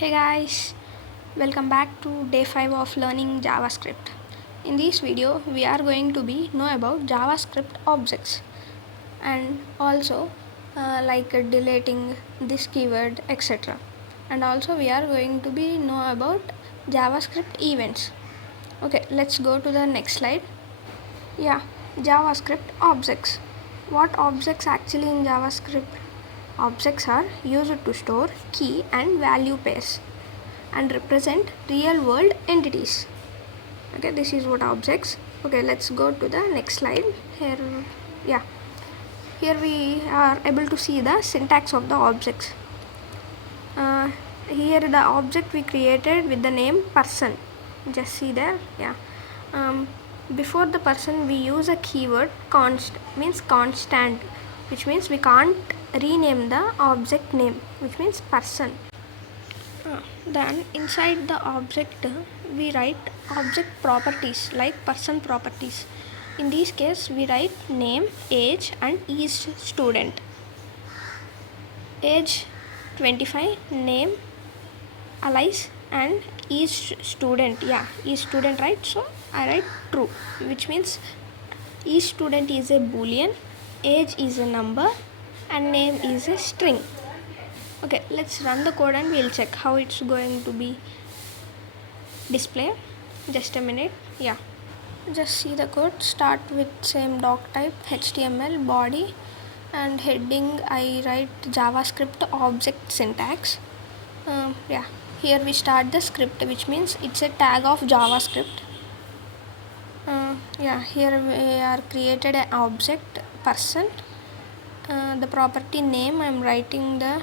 Hey guys, welcome back to day 5 of learning JavaScript. In this video, we are going to know about JavaScript objects and also deleting this keyword, etc. And also we are going to know about JavaScript events. Okay, let's go to the next slide. Yeah, JavaScript objects. What objects actually in JavaScript? Objects are used to store key and value pairs and represent real world entities. Okay, this is what objects. Okay, let's go to the next slide. Here we are able to see the syntax of the objects. Here the object we created with the name person. Just see there. Before the person we use a keyword constant, which means we can't rename the object name, which means person. Then inside the object we write object properties like person properties. In this case we write name, age and is student. Age 25, name Alice and is student. Is student, right? So I write true, which means is student is a boolean, age is a number and name is a string. Okay, let's run the code and we'll check how it's going to be display. Just a minute. Just see the code. Start with same doc type, HTML, body and heading I write JavaScript object syntax. Here we start the script, which means it's a tag of JavaScript. Here we are created an object person. The property name I'm writing the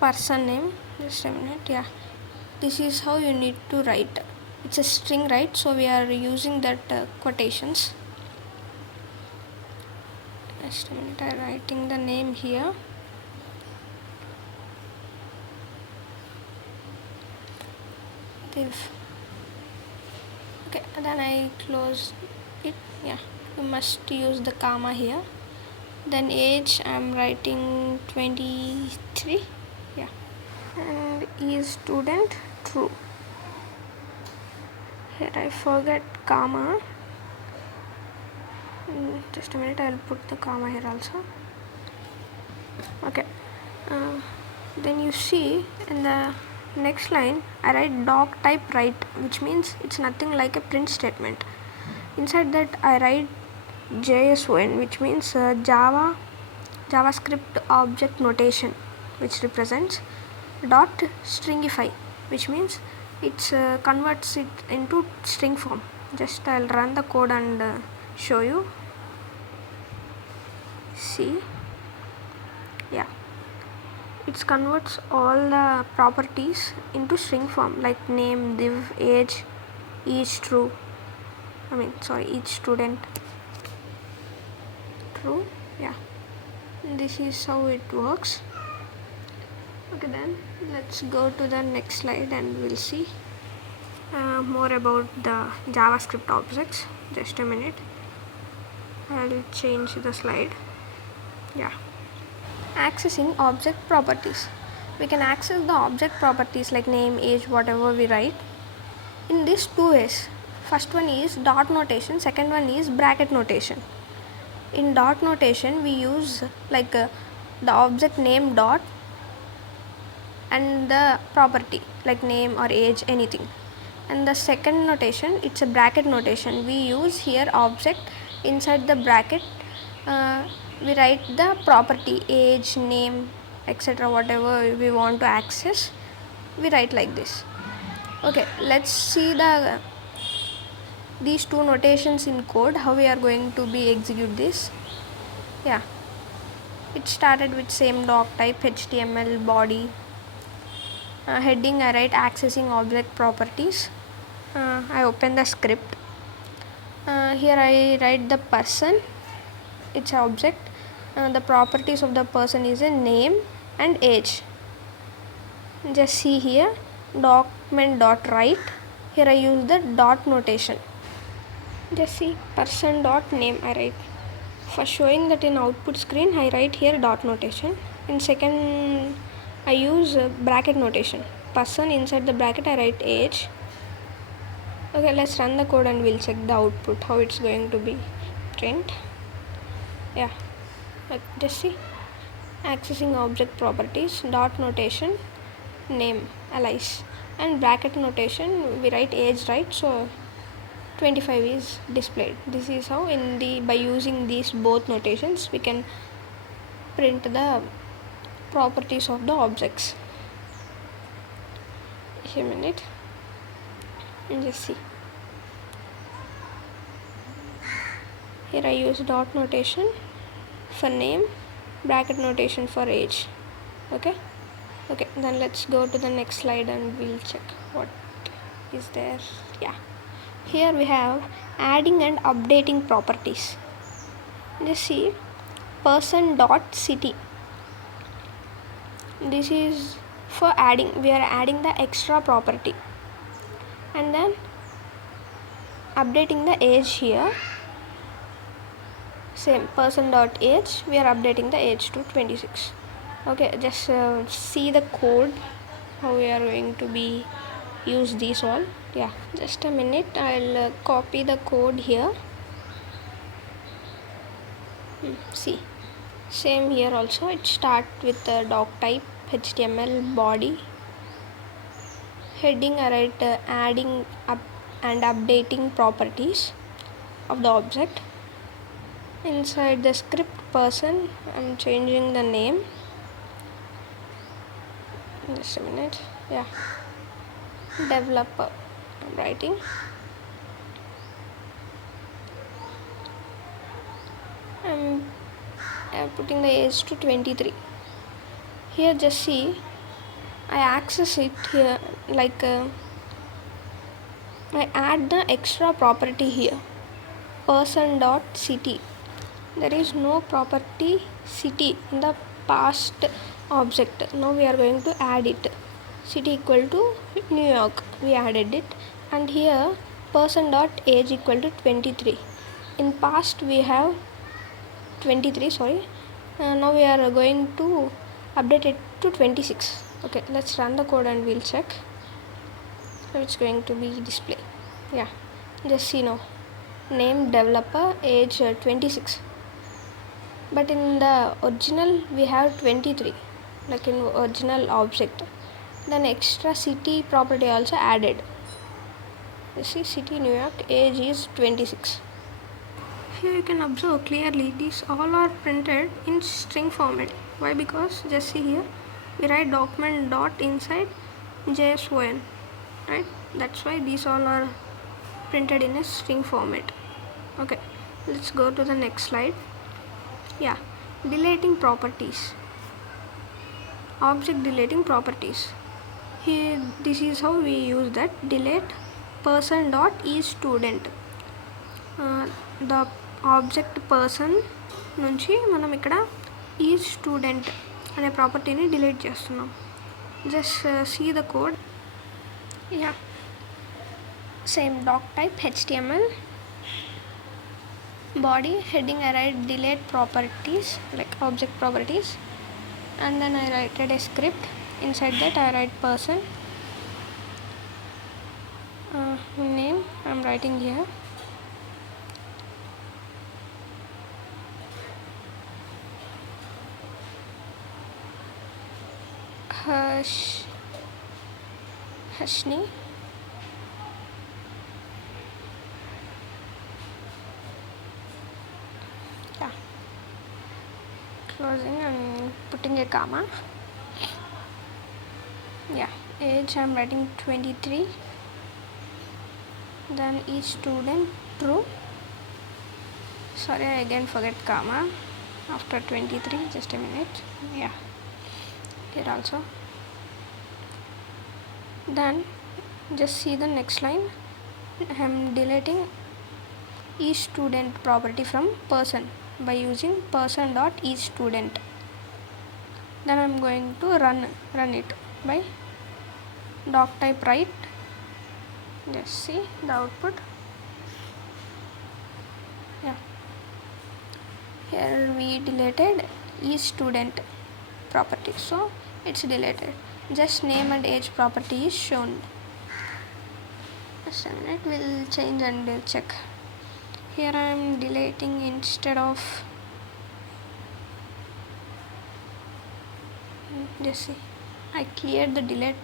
person name. Just a minute. This is how you need to write. It's a string, right? So we are using that quotations. Just a minute, I'm writing the name here. Okay, then I close it. You must use the comma here. Then age I'm writing 23. And is student true. Here I forget comma. Just a minute, I'll put the comma here also. Okay, then you see in the next line I write doc type write, which means it's nothing like a print statement. Inside that I write JSON, which means JavaScript object notation, which represents dot stringify, which means it's converts it into string form. Just I'll run the code and show you. See, it converts all the properties into string form like name, div, age, each true. Each student true. This is how it works. Okay, then let's go to the next slide and we'll see more about the JavaScript objects. Just a minute, I'll change the slide. Accessing object properties. We can access the object properties like name, age, whatever we write in these two ways. First one is dot notation, second one is bracket notation. In dot notation we use the object name dot and the property like name or age, anything. And the second notation, it's a bracket notation. We use here object, inside the bracket we write the property age, name, etc. whatever we want to access, we write like this. Okay, let's see these two notations in code, how we are going to execute this. It started with same doc type, HTML, body. Heading I write accessing object properties. I open the script. Here I write the person, it's object. The properties of the person is a name and age. Just see here, document dot write. Here I use the dot notation. Just see person dot name I write. For showing that in output screen I write here dot notation. In second I use bracket notation, person, inside the bracket I write age. Okay, let's run the code and we'll check the output, how it's going to be print. Yeah, just see, accessing object properties, dot notation, name, alias, and bracket notation we write age, right? So 25 is displayed. This is how by using these both notations we can print the properties of the objects. A minute, and just see, here I use dot notation for name, bracket notation for age. Okay, then let's go to the next slide and we'll check what is there. Yeah, here we have adding and updating properties. Just see, person dot city, this is for adding, we are adding the extra property, and then updating the age here, same person dot age, we are updating the age to 26. Okay, just see the code, how we are going to be use these all. Yeah, just a minute, I'll copy the code here. See, same here also, it start with the doc type HTML body, heading I write adding up and updating properties of the object. Inside the script person, I'm changing the name. Just a minute. Yeah, developer I'm writing. I'm putting the age to 23. Here just see, I access it here, like I add the extra property here, person dot city. There is no property city in the past object. Now we are going to add it. City equal to New York, we added it, and here person dot age equal to 23. In past we have 23, sorry. Now we are going to update it to 26. Okay, let's run the code and we'll check how it's going to be displayed. Yeah, just see now, name developer, age 26, but in the original we have 23, like in original object. Then extra city property also added. You see, city New York, age is 26. Here you can observe clearly these all are printed in string format. Why? Because just see here, we write document dot inside JSON, right? That's why these all are printed in a string format. Okay, let's go to the next slide. Yeah, deleting properties, object deleting properties. Here this is how we use that, delete person dot is student. The object person నుంచి మనం ఇక్కడ ఈ student అనే ప్రాపర్టీని delete చేస్తున్నాం. Just see the code. Yeah, same doc type HTML body, heading I write delete properties, like object properties, and then I write a script. Inside that I write person, name I'm writing here, Hashni, yeah, closing and putting a comma. Yeah, age I'm writing 23, then each student true, sorry I again forget comma after 23, just a minute. Yeah, here also. Then just see the next line, I'm deleting each student property from person by using person dot each student. Then I'm going to run it by doc type write. Just see the output. Yeah, here we deleted each student property, so it's deleted. just name and age property is shown. Just a minute, we'll change and we'll check. Here I am deleting instead of, just see, I cleared the delete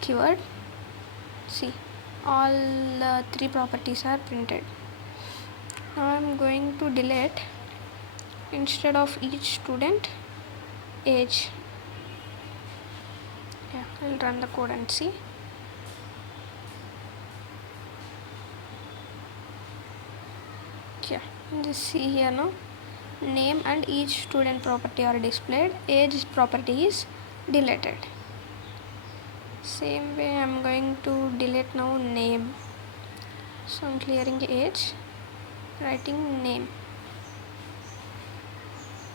keyword. See, all the 3 properties are printed. Now I am going to delete instead of each student age. Yeah, I'll run the code and see. Yeah, just see here now, name and each student property are displayed, age property is deleted. Same way I'm going to delete now name. So I'm clearing age, writing name.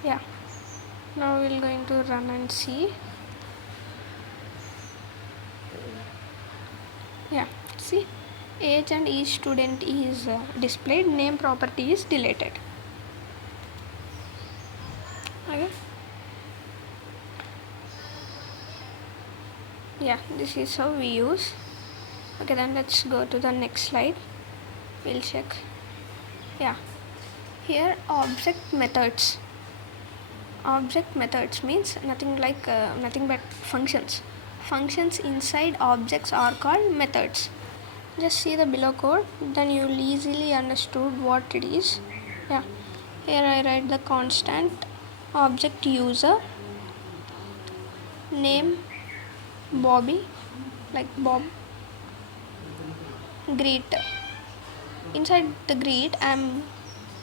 Yeah, now we're going to run and see. Yeah, see, age and each student is displayed, name property is deleted. Okay. Yeah, this is how we use. Okay, then let's go to the next slide. We'll check. Yeah, here object methods. Object methods means nothing but functions. Functions inside objects are called methods. Just see the below code, then you will easily understood what it is. Yeah, here I write the constant object user, name Bobby, like Bob, greet. Inside the greet I am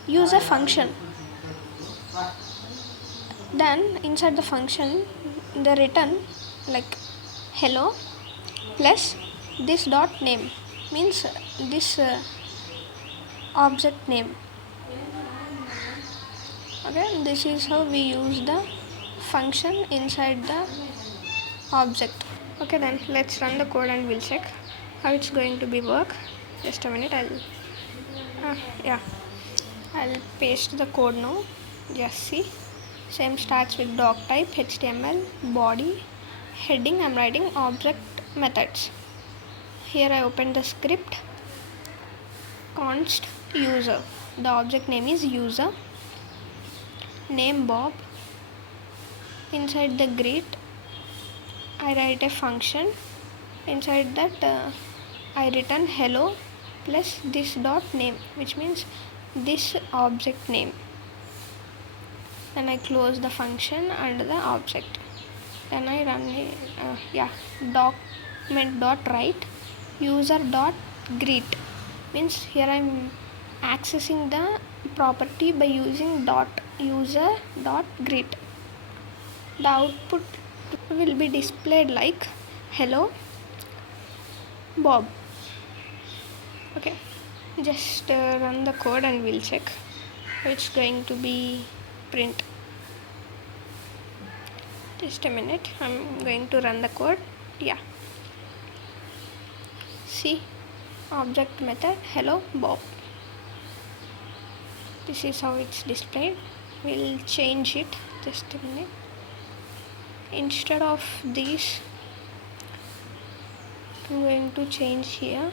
use a function. Then inside the function the return like hello plus this dot name means this object name. Okay, this is how we use the function inside the object. Okay, then let's run the code and we'll check how it's going to be work. Just a minute, I'll paste the code now. Just see, same starts with doc type, HTML, body, heading. I'm writing object methods. Here I open the script, const user, the object name is user, name Bob. Inside the greet I write a function. Inside that I return hello plus this dot name, which means this object name. Then I close the function under the object. Then I run document dot write user dot greet, means here I am accessing the property by using dot user dot greet. The output will be displayed like hello Bob. Okay, just run the code and we'll check how it's going to be print. Just a minute, I'm going to run the code. Yeah, see, object method hello Bob. This is how it's displayed. We'll change it. Just a minute. Instead of this I'm going to change here,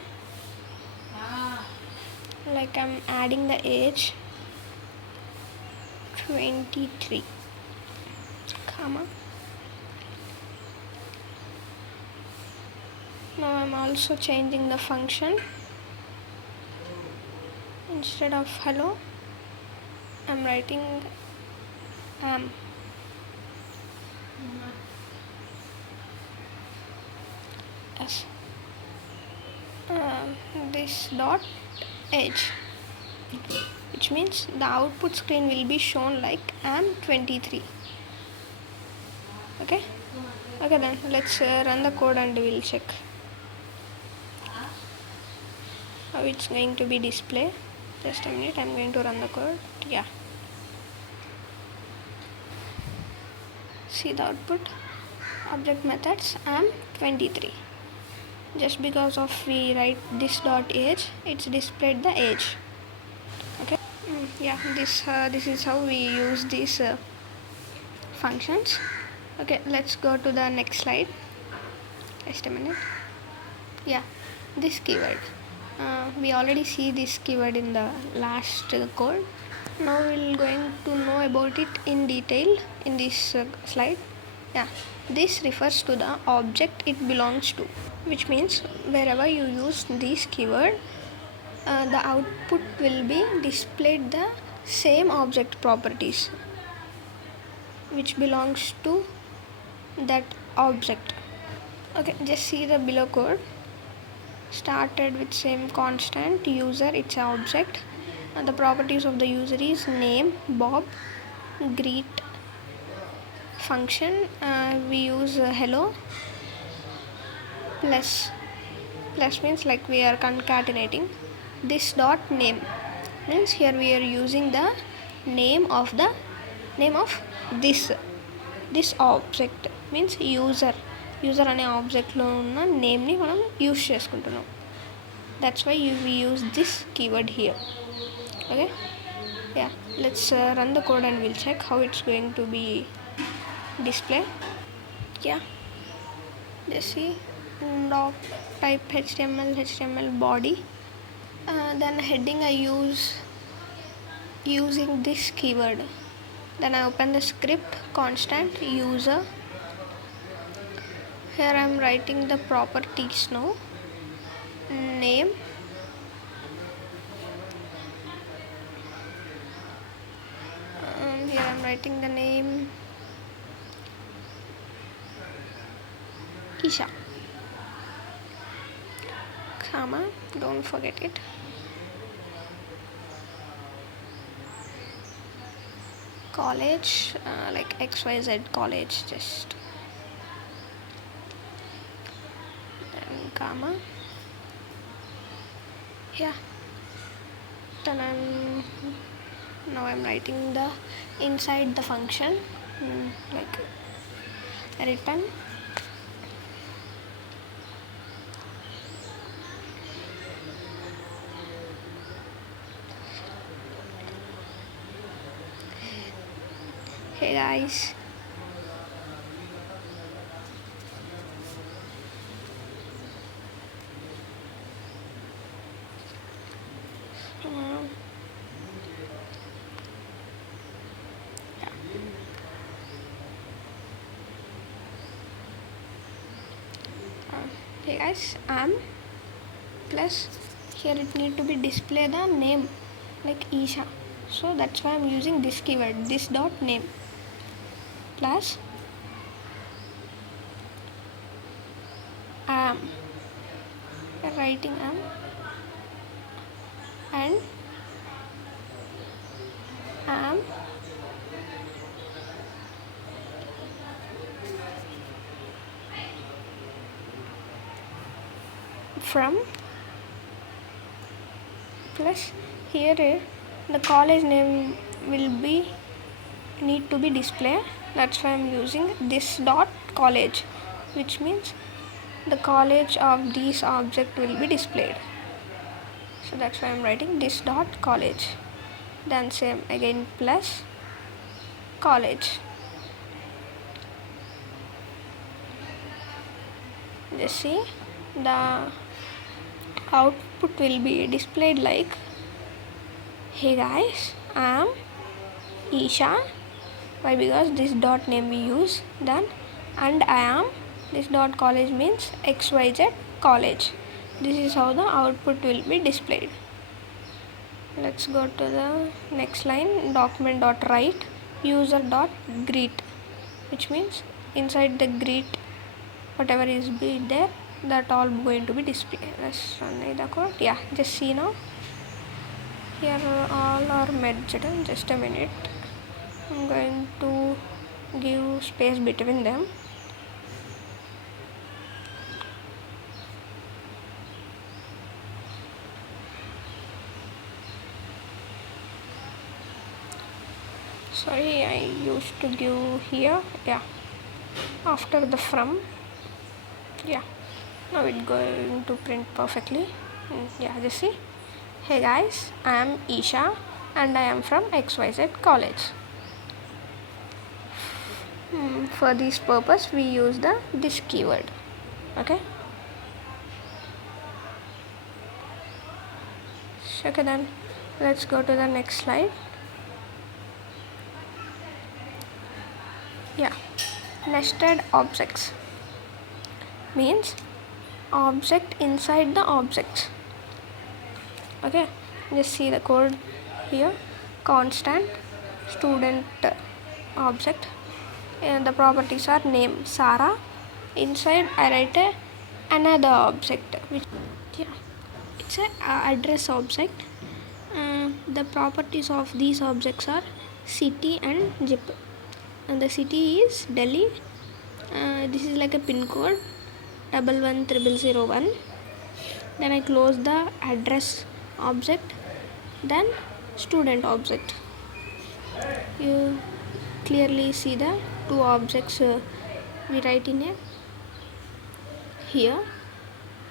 like I'm adding the age 23, comma. Now I'm also changing the function. Instead of hello I'm writing am. Yes. This dot age, which means the output screen will be shown like am 23. Okay, then let's run the code and we'll check how it's going to be displayed. Just a minute, I'm going to run the code. Yeah, see the output, object methods am 23. Just because of we write this dot age, it's displayed the age. Okay, yeah, this is how we use these functions. Okay, let's go to the next slide. Just a minute. Yeah, this keyword. We already see this keyword in the last code. Now we're going to know about it in detail in this slide. Yeah, this refers to the object it belongs to, which means wherever you use this keyword, the output will be displayed the same object properties which belongs to that object. Okay, just see the below code. Started with same constant, user its object, and the properties of the user is name Bob, greet function, we use hello, plus means like we are concatenating this dot name, means here we are using the name of this object, means user అనే ఆబ్జెక్ట్లో ఉన్న నేమ్ని మనం use చేసుకుంటున్నాం. That's why we use this keyword here. Okay, yeah, let's run the code and we'll check how it's going to be displayed. Yeah, just see doc type html body, then heading I use using this keyword. Then I open the script constant user. Here I am writing the properties now. Name, here I am writing the name Isha, comma, don't forget it, college, like XYZ college, just then comma, yeah, then now I'm writing the inside the function, like return hey guys, hey guys, plus here it need to be display the name like Isha, so that's why I'm using this keyword, this dot name, plus writing and from, plus here the college name will be need to be displayed. That's why I'm using this dot college, which means the college of this object will be displayed. So that's why I'm writing this dot college. Then same again, plus college. Just see the output will be displayed like, hey guys, I am Isha. Why? Because this dot name we use. Then and I am, this dot college means XYZ college. This is how the output will be displayed. Let's go to the next line, document dot write user dot greet, which means inside the greet whatever is be there, that all going to be displayed. Let's run the code. Yeah, just see now, here all are merged. Just a minute, I'm going to give space between them. Sorry, I used to give here. Yeah, after the from. Yeah, now it's going to print perfectly. Yeah, just see, hey guys, I am Isha and I am from XYZ college. For this purpose we use this keyword. Okay, then let's go to the next slide. Nested objects means object inside the objects. Okay, just see the code here. Constant student object, and the properties are name Sarah. Inside I write another object which it's a address object. The properties of these objects are city and zip, and the city is Delhi. This is like a pin code 110001. Then I close the address object, then student object. You clearly see the two objects we write in here.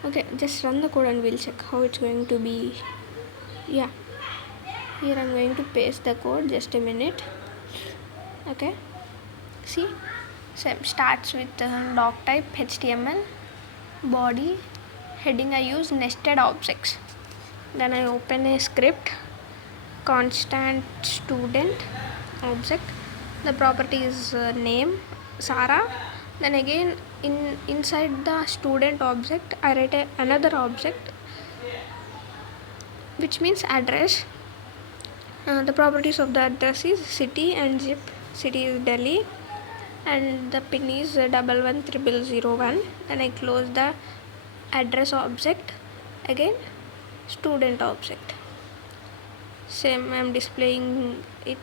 Okay, just run the code and we'll check how it's going to be. Here I'm going to paste the code, just a minute. Okay, see, same starts with doc type HTML, body, heading I use nested objects. Then I open a script, constant student object, the property is name Sarah. Then again inside the student object I write another object which means address. The properties of the address is city and zip. City is Delhi and the pin is 110001. Then I close the address object, again student object. Same, I am displaying it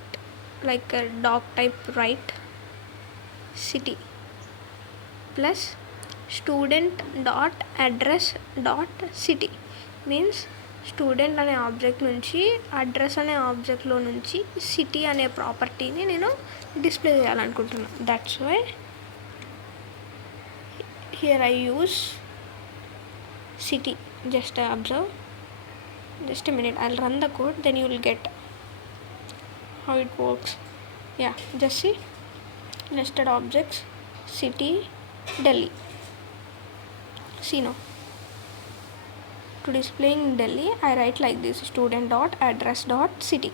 like a doc type write city plus student dot address dot city means student అనే object నుంచి address అనే ఆబ్జెక్ట్లో నుంచి city అనే ప్రాపర్టీని నేను display చేయాలనుకుంటున్నాను. That's why here I use city. Just observe, just a minute, I'll run the code, then you will get how it works. Just see, nested objects, city, Delhi. See now, to displaying Delhi I write like this, student dot address dot city.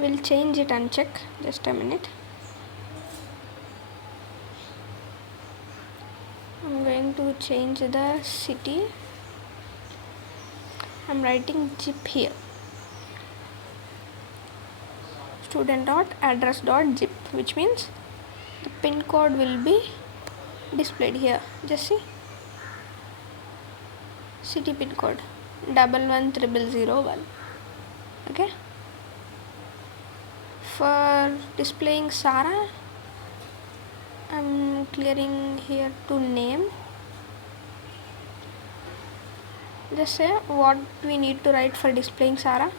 We'll change it and check, just a minute. I'm going to change the city. I'm writing zip here, student dot address dot zip, which means the pin code will be displayed here. Just see, city pin code 110001. Okay, for displaying Sarah I'm clearing here to name. Just say what we need to write for displaying Sarah.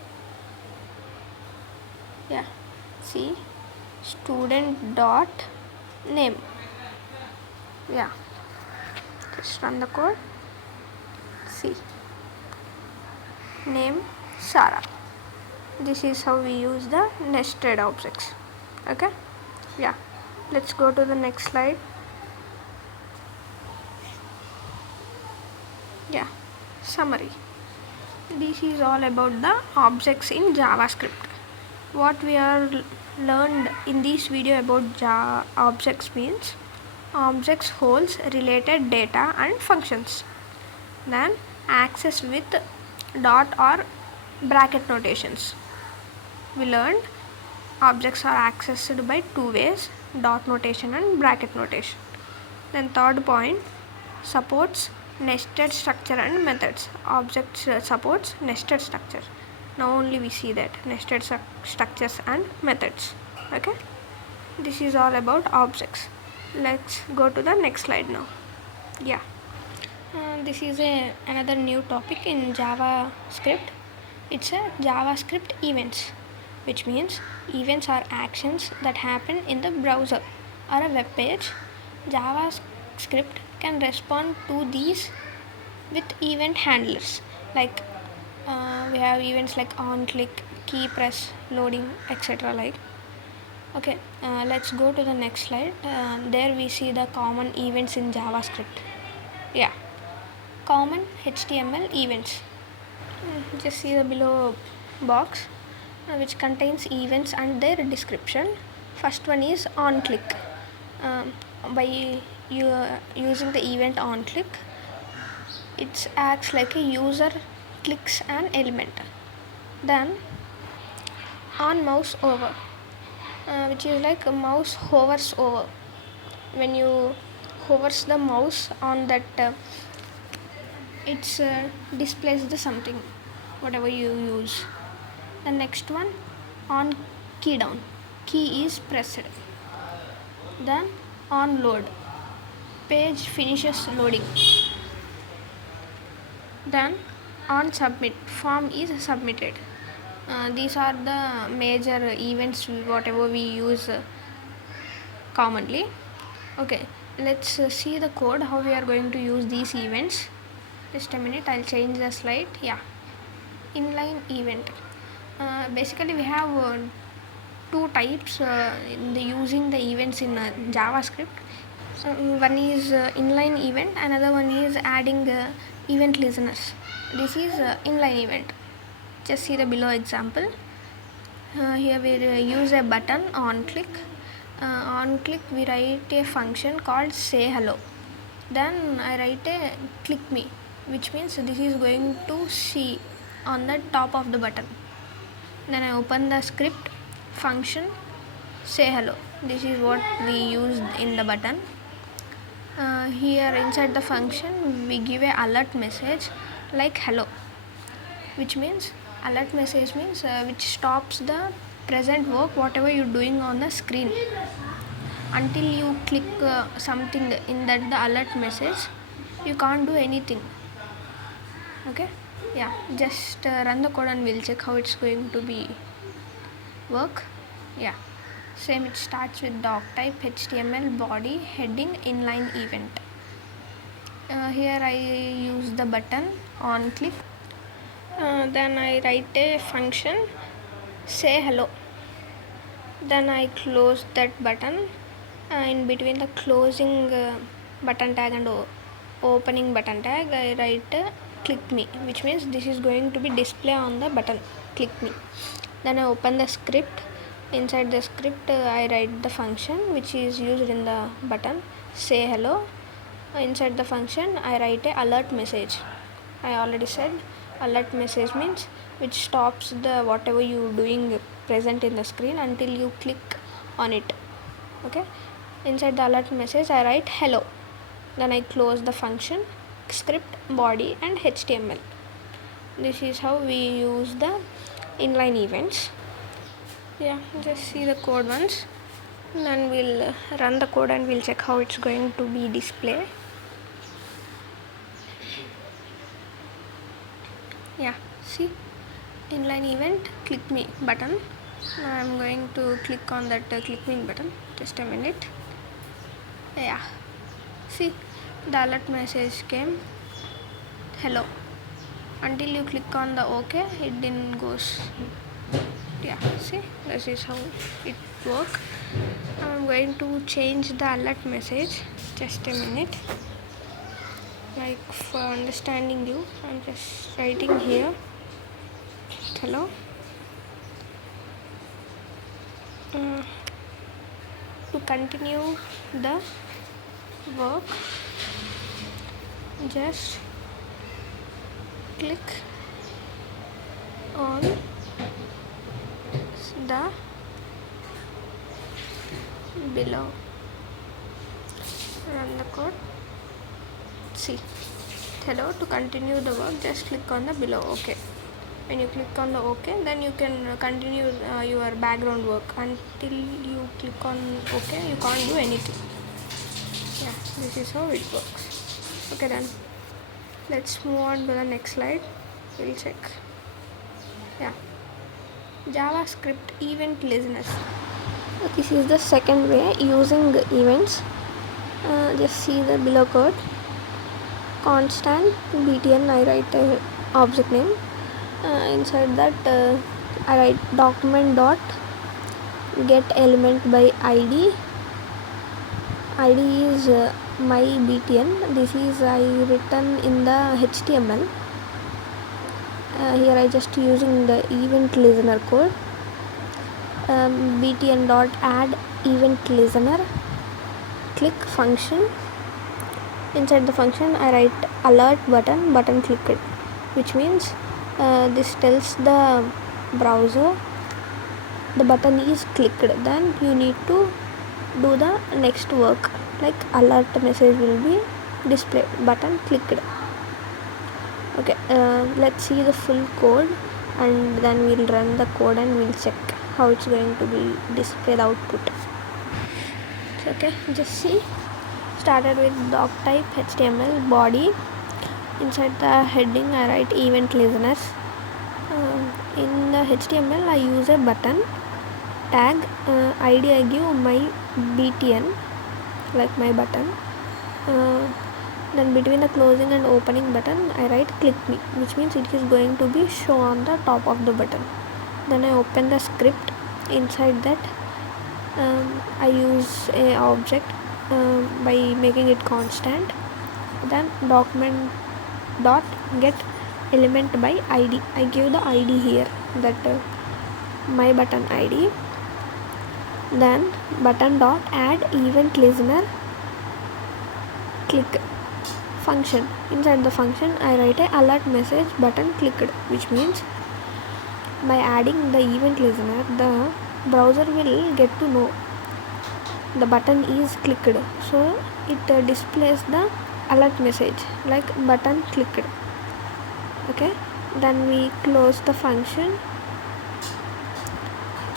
See, student dot name. Just run the code. See, name Sarah. This is how we use the nested objects. Okay, let's go to the next slide. Summary. This is all about the objects in JavaScript. What we are learned in this video about objects means objects holds related data and functions. Then access with dot or bracket notations. We learned objects are accessed by two ways, dot notation and bracket notation. Then third point, supports nested structure and methods. Objects supports nested structure. Now only we see that nested structures and methods. Okay, this is all about objects. Let's go to the next slide now. This is another new topic in JavaScript. It's a JavaScript events, which means events are actions that happen in the browser or a web page. JavaScript can respond to these with event handlers. Like we have events like on click, key press, loading, etc. Like Okay, let's go to the next slide. There we see the common events in JavaScript. Yeah, common HTML events. Just see the below box which contains events and their description. First one is on click. By using the event on click, it acts like a user clicks an element. Then on mouse over, which is like a mouse hovers over. When you hovers the mouse on that, it's displays the something, whatever you use. The next one on keydown, key is pressed. Then on load, page finishes loading. Then on submit, form is submitted. These are the major events whatever we use commonly. Okay, let's see the code how we are going to use these events. Just a minute, I'll change the slide. Yeah, inline event. Basically we have two types in the using the events in JavaScript. One is inline event, another one is adding event listeners. This is inline event. Just see the below example. Here we use a button on click. On click we write a function called say hello. Then I write a click me, which means this is going to see on the top of the button. Then I open the script function say hello. This is what we used in the button. Here inside the function we give a alert message like hello, which means alert message means which stops the present work whatever you're doing on the screen until you click something in that the alert message. You can't do anything. Okay, yeah, just run the code and we'll check how it's going to be work. Yeah, same, it starts with doc type HTML body heading inline event. Here I use the button on click. Then I write a function say hello. Then I close that button. In between the closing button tag and opening button tag I write click me, which means this is going to be display on the button click me. Then I open the script. Inside the script I write the function which is used in the button say hello. Inside the function I write a alert message. I already said alert message means which stops the whatever you doing present in the screen until you click on it. Okay, inside the alert message I write hello. Then I close the function script body and HTML. This is how we use the inline events. Yeah, just see the code once, then we'll run the code and we'll check how it's going to be display. Yeah, see, inline event click me button. Now I'm going to click on that click me button. Just a minute. Yeah, see, the alert message came hello. Until you click on the OK, it didn't goes. Yeah, see, this is how it works. I'm going to change the alert message. Just a minute. Like for understanding you, I'm just writing here hello. To continue the work, just click on the below. Run the code. See, hello, to continue the work just click on the below. Okay, when you click on the OK, then you can continue your background work. Until you click on OK, you can't do anything. Yeah, this is how it works. Okay, then let's move on to the next slide. We'll check. Yeah, JavaScript event listeners. This is the second way using events. Just see the below code. Constant btn, I write a object name. Inside that I write document dot get element by id. id is my btn. This is I written in the html. Here I just using the event listener code. btn dot add event listener, click function. Inside the function I write alert button clicked, which means this tells the browser the button is clicked. Then you need to do the next work, like alert message will be displayed, button clicked. Okay, let's see the full code, and then we'll run the code and we'll check how it's going to be displayed output. Okay, just see. Started with doc type html body. Inside the heading I write event listeners. In the html I use a button tag. id I give my btn, like my button. Then between the closing and opening button I write click me, which means it is going to be show on the top of the button. Then I open the script. Inside that I use a object by making it constant. Then document dot get element by id. I give the id here, that my button id. Then button dot add event listener, click function. Inside the function I write a alert message button clicked, which means by adding the event listener the browser will get to know the button is clicked, so it displays the alert message like button clicked. Okay, then we close the function,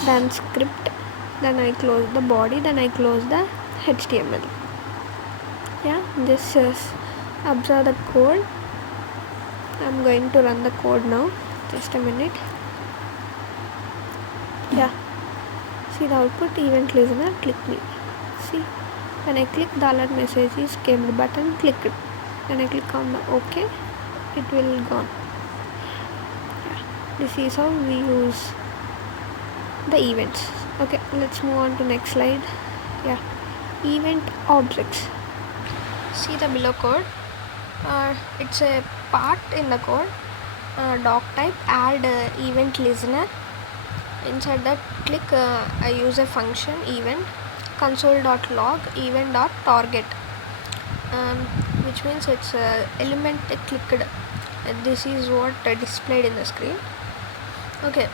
then script, then I close the body, then I close the html. Yeah, just observe the code. I'm going to run the code now. Just a minute. Yeah, see the output event listener click me. See, when I click the alert message is came, the button clicked. When I click on the OK, it will gone. Yeah, this is how we use the events. Okay, let's move on to next slide. Yeah, event objects. See the below code. It's a part in the code. Doc type add event listener. Inside that click I use a function event console.log event.target, which means it's element clicked. This is what displayed in the screen. Okay,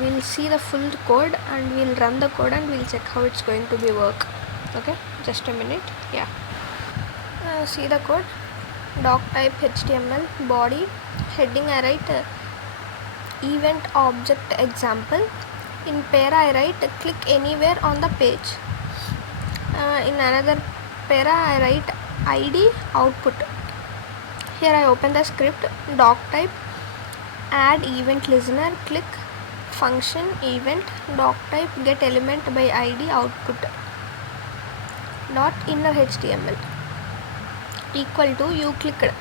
we'll see the full code and we'll run the code and we'll check how it's going to be work. Okay, just a minute. Yeah, see the code. Doc type html body heading I write event object example. In para I write click anywhere on the page. In another para I write id output. Here I open the script. Doc type add event listener, click function event doc type get element by id output dot inner html equal to you clicked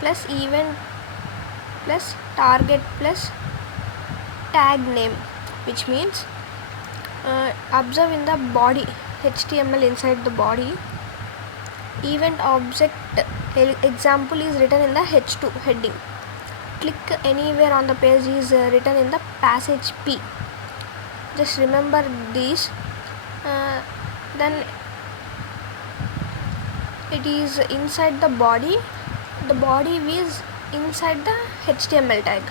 plus event plus target plus tag name, which means observe in the body html. Inside the body event object example is written in the h2 heading. Click anywhere on the page is written in the passage p. Just remember these. Then it is inside the body. The body is inside the html tag.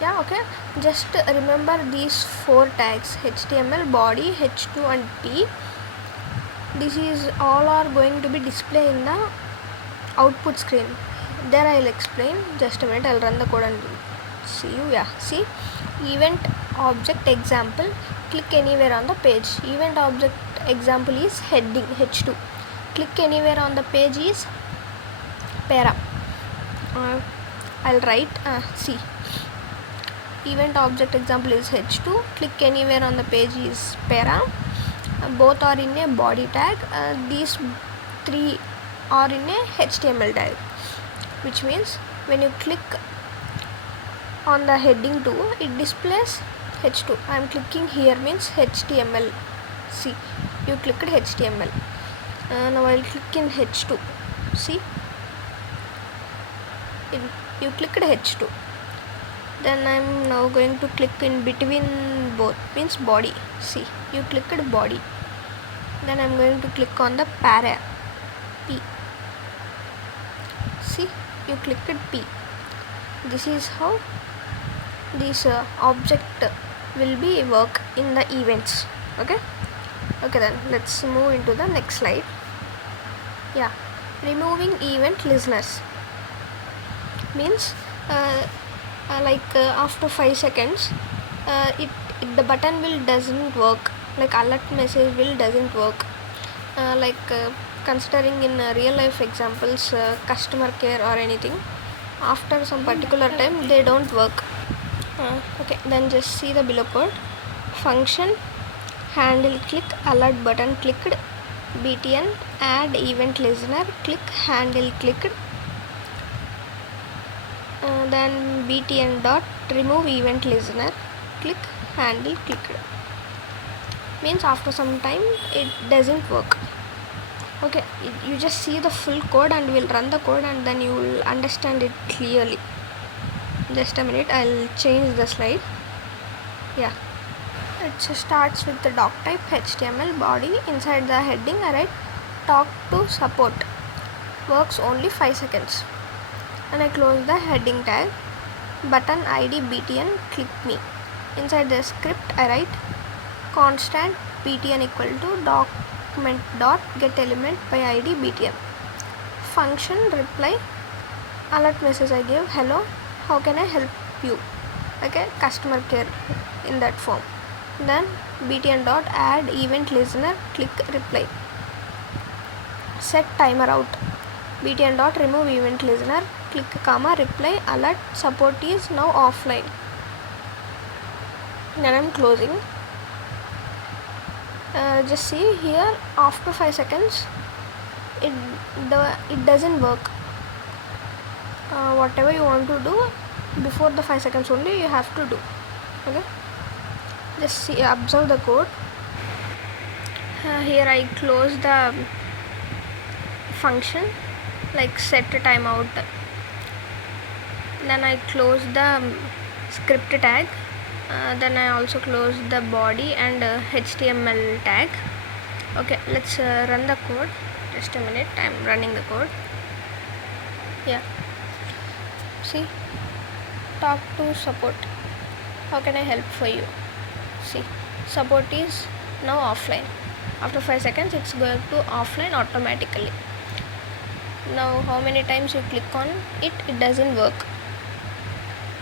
Yeah, okay, just remember these 4 tags: html, body, h2 and p. This is all are going to be displayed in the output screen. There I'll explain. Just a minute, I'll run the code and see you. Yeah, see, event object example, click anywhere on the page. Event object example is heading h2. Click anywhere on the page is para. I'll write see, event object example is h2, click anywhere on the page is para. Both are in a body tag. These 3 are in a html tag, which means when you click on the heading 2 it displays H2. I am clicking here means HTML. See, you clicked HTML. Now I will click in H2. See, you clicked H2. Then I am now going to click in between both means body. See, you clicked body. Then I am going to click on the para P. See, you clicked P. This is how this object will be work in the events. Okay, then let's move into the next slide. Yeah, removing event listeners means after 5 seconds the button will doesn't work, like alert message will doesn't work, considering in real life examples, customer care or anything, after some particular time they don't work. Okay, then just see the below code. Function handle click alert button clicked, btn add event listener click handle clicked, then btn dot remove event listener click handle clicked. Means after some time it doesn't work. Okay, you just see the full code and we'll run the code and then you will understand it clearly. Just a minute, I'll change the slide. Yeah, it starts with the doc type HTML body. Inside the heading I write talk to support, works only 5 seconds, and I close the heading tag. Button ID btn click me. Inside the script I write constant btn equal to document dot get element by id btn. Function reply alert message I give hello, how can I help you, okay, customer care in that form. Then btn dot add event listener click reply. Set timer out, btn dot remove event listener click comma reply alert support is now offline. Then I'm closing. Just see here, after 5 seconds it doesn't work. Whatever you want to do before the 5 seconds only you have to do. Okay, just see, observe the code. Here I close the function like set timeout, then I close the script tag, then I also close the body and HTML tag. Okay, let's run the code. Just a minute, I'm running the code. Yeah, see, talk to support, how can I help for you. See, support is now offline. After 5 seconds it's going to offline automatically. Now how many times you click on it, it doesn't work.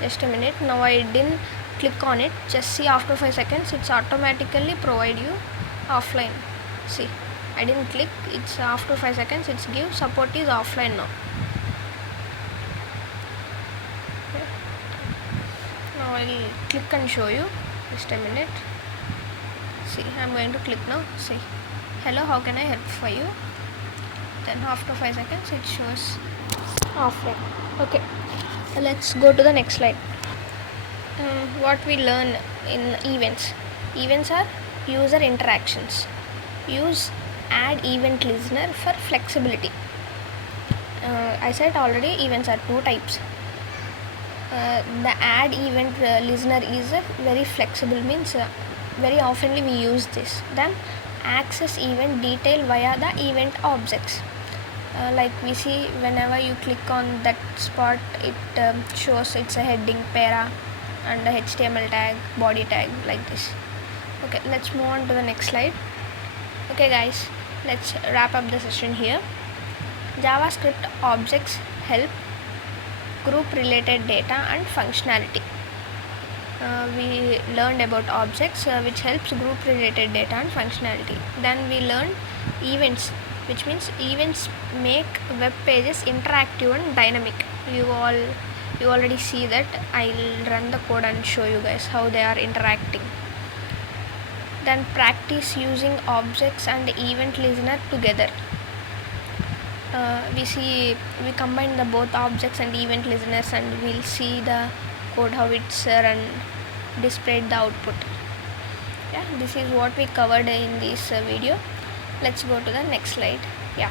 Just a minute, now I didn't click on it. Just see, after 5 seconds it's automatically provide you offline. See, I didn't click, it's after 5 seconds it's give support is offline now. Okay. Now I'll click and show you. Just a minute. See, I'm going to click now. See, hello, how can I help for you. Then after 5 seconds it shows offline. Okay, let's go to the next slide. What we learn in events. Events are user interactions. Use add event listener for flexibility. I said already events are 2 types. The add event listener is very flexible, means very oftenly we use this. Then access event detail via the event objects. Like we see, whenever you click on that spot it shows it's a heading, para and a HTML tag, body tag, like this. Okay, let's move on to the next slide. Okay guys, let's wrap up the session here. JavaScript objects help group related data and functionality. We learned about objects which helps group related data and functionality. Then we learned events, which means events make web pages interactive and dynamic. You already see that. I'll run the code and show you guys how they are interacting. Then practice using objects and event listener together. We combine the both objects and event listeners and we'll see the code how it's run displayed the output. Yeah, this is what we covered in this video. Let's go to the next slide. Yeah,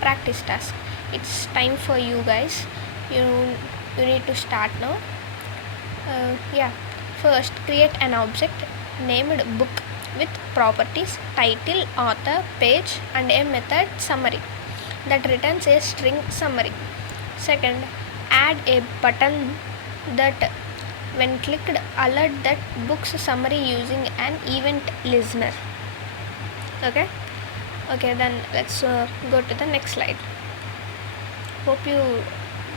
practice task. It's time for you guys. You need to start now. Yeah, first create an object named book with properties title, author, page, and a method summary that returns a string summary. Second, add a button that when clicked alert that book's summary using an event listener. Okay, then let's go to the next slide. Hope you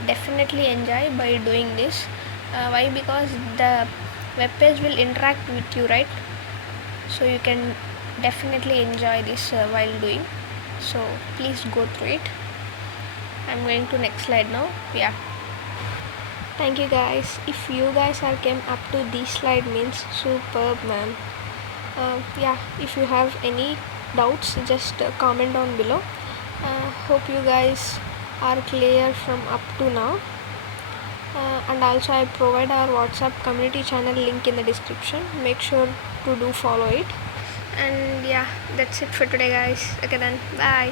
definitely enjoy by doing this. Why? Because the web page will interact with you, right? So you can definitely enjoy this while doing. So please go through it. I'm going to next slide now. Yeah, thank you guys. If you guys are came up to this slide means superb, man. Yeah, if you have any doubts, just comment down below. Hope you guys are clear from up to now. And also I provide our WhatsApp community channel link in the description. Make sure to do follow it. And yeah, that's it for today, guys. Okay then, bye.